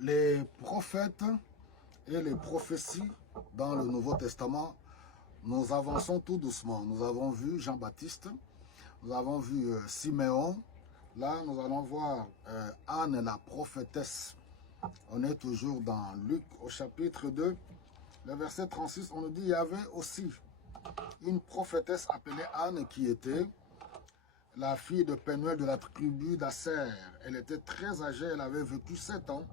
Les prophètes et les prophéties dans le Nouveau Testament, nous avançons tout doucement. Nous avons vu Jean-Baptiste, nous avons vu Siméon. Là, nous allons voir Anne, la prophétesse. On est toujours dans Luc au chapitre 2, le verset 36. On nous dit, il y avait aussi une prophétesse appelée Anne qui était la fille de Pénuel de la tribu d'Asser. Elle était très âgée, elle avait vécu 7 ans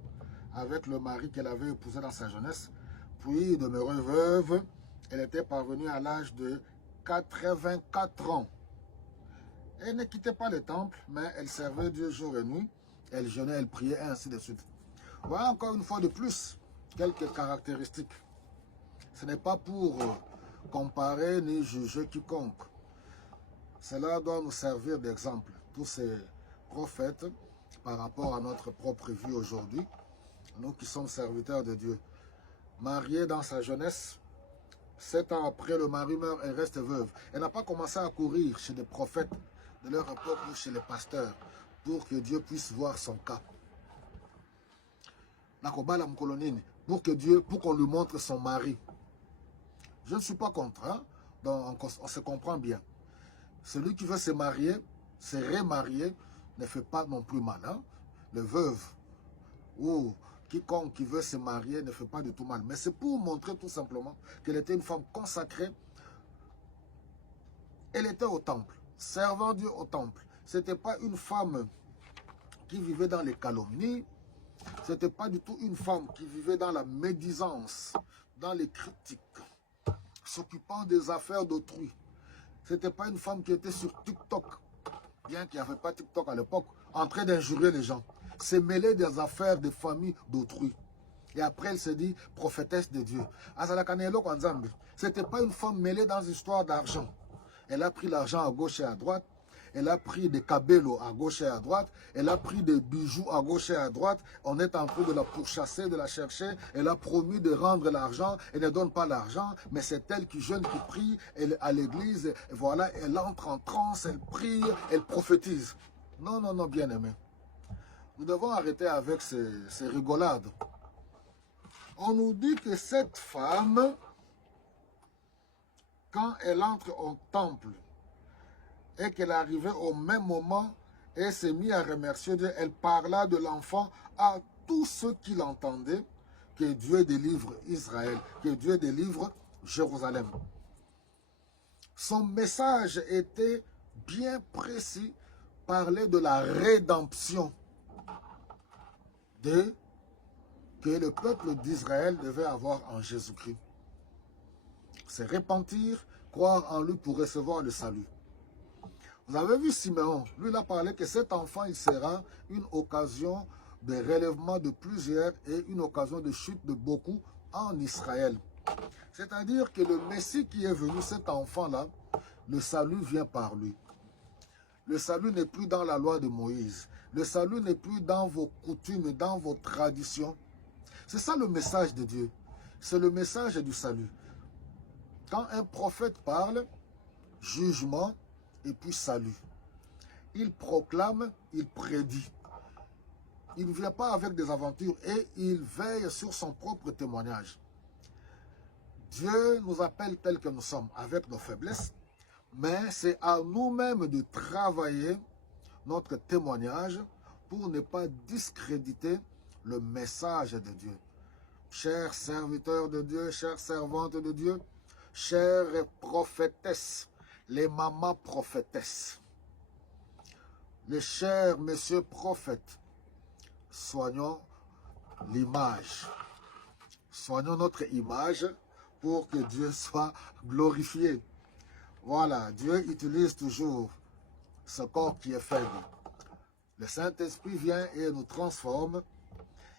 avec le mari qu'elle avait épousé dans sa jeunesse. Puis, demeurée veuve, elle était parvenue à l'âge de 84 ans. Elle ne quittait pas le temple, mais elle servait Dieu jour et nuit. Elle jeûnait, elle priait, et ainsi de suite. Voilà encore une fois de plus quelques caractéristiques. Ce n'est pas pour comparer ni juger quiconque. Cela doit nous servir d'exemple. Tous ces prophètes, par rapport à notre propre vie aujourd'hui, nous qui sommes serviteurs de Dieu. Mariée dans sa jeunesse, 7 ans après, le mari meurt, elle reste veuve. Elle n'a pas commencé à courir chez des prophètes de leur époque ou chez les pasteurs pour que Dieu puisse voir son cas. Pour que Dieu, pour qu'on lui montre son mari. Je ne suis pas contre, hein? Donc on se comprend bien. Celui qui veut se marier, se remarier, ne fait pas non plus mal. Hein? Le veuve ou quiconque qui veut se marier ne fait pas du tout mal. Mais c'est pour montrer tout simplement qu'elle était une femme consacrée. Elle était au temple, servant Dieu au temple. Ce n'était pas une femme qui vivait dans les calomnies. Ce n'était pas du tout une femme qui vivait dans la médisance, dans les critiques, s'occupant des affaires d'autrui. Ce n'était pas une femme qui était sur TikTok, bien qu'il n'y avait pas TikTok à l'époque, en train d'injurer les gens. Se mêler des affaires des familles d'autrui. Et après, elle se dit prophétesse de Dieu. Ce n'était pas une femme mêlée dans une histoire d'argent. Elle a pris l'argent à gauche et à droite. Elle a pris des cabellos à gauche et à droite. Elle a pris des bijoux à gauche et à droite. On est en train de la pourchasser, de la chercher. Elle a promis de rendre l'argent. Elle ne donne pas l'argent. Mais c'est elle qui jeûne, qui prie elle, à l'église. Voilà, elle entre en transe, elle prie, elle prophétise. Non, non, non, bien aimé. Nous devons arrêter avec ces rigolades. On nous dit que cette femme, quand elle entre au temple, et qu'elle arrivait au même moment, et s'est mise à remercier Dieu, elle parla de l'enfant à tous ceux qui l'entendaient, que Dieu délivre Israël, que Dieu délivre Jérusalem. Son message était bien précis, parlait de la rédemption que le peuple d'Israël devait avoir en Jésus-Christ. Se repentir, croire en lui pour recevoir le salut. Vous avez vu Siméon, lui il a parlé que cet enfant il sera une occasion de relèvement de plusieurs et une occasion de chute de beaucoup en Israël. C'est-à-dire que le Messie qui est venu, cet enfant-là, le salut vient par lui. Le salut n'est plus dans la loi de Moïse. Le salut n'est plus dans vos coutumes, dans vos traditions. C'est ça le message de Dieu. C'est le message du salut. Quand un prophète parle, jugement et puis salut. Il proclame, il prédit. Il ne vient pas avec des aventures et il veille sur son propre témoignage. Dieu nous appelle tels que nous sommes, avec nos faiblesses, mais c'est à nous-mêmes de travailler notre témoignage pour ne pas discréditer le message de Dieu. Chers serviteurs de Dieu, chères servantes de Dieu, chères prophétesses, les mamans prophétesses, les chers messieurs prophètes, soignons l'image. Soignons notre image pour que Dieu soit glorifié. Voilà, Dieu utilise toujours ce corps qui est faible. Le Saint-Esprit vient et nous transforme.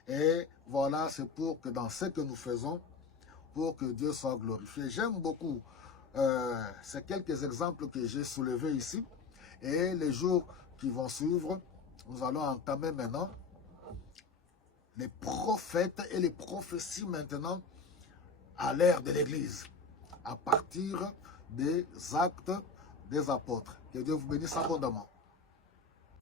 Et voilà, c'est pour que dans ce que nous faisons, pour que Dieu soit glorifié. J'aime beaucoup ces quelques exemples que j'ai soulevés ici. Et les jours qui vont suivre, nous allons entamer maintenant les prophètes et les prophéties maintenant à l'ère de l'Église, à partir des actes des apôtres. Que Dieu vous bénisse abondamment.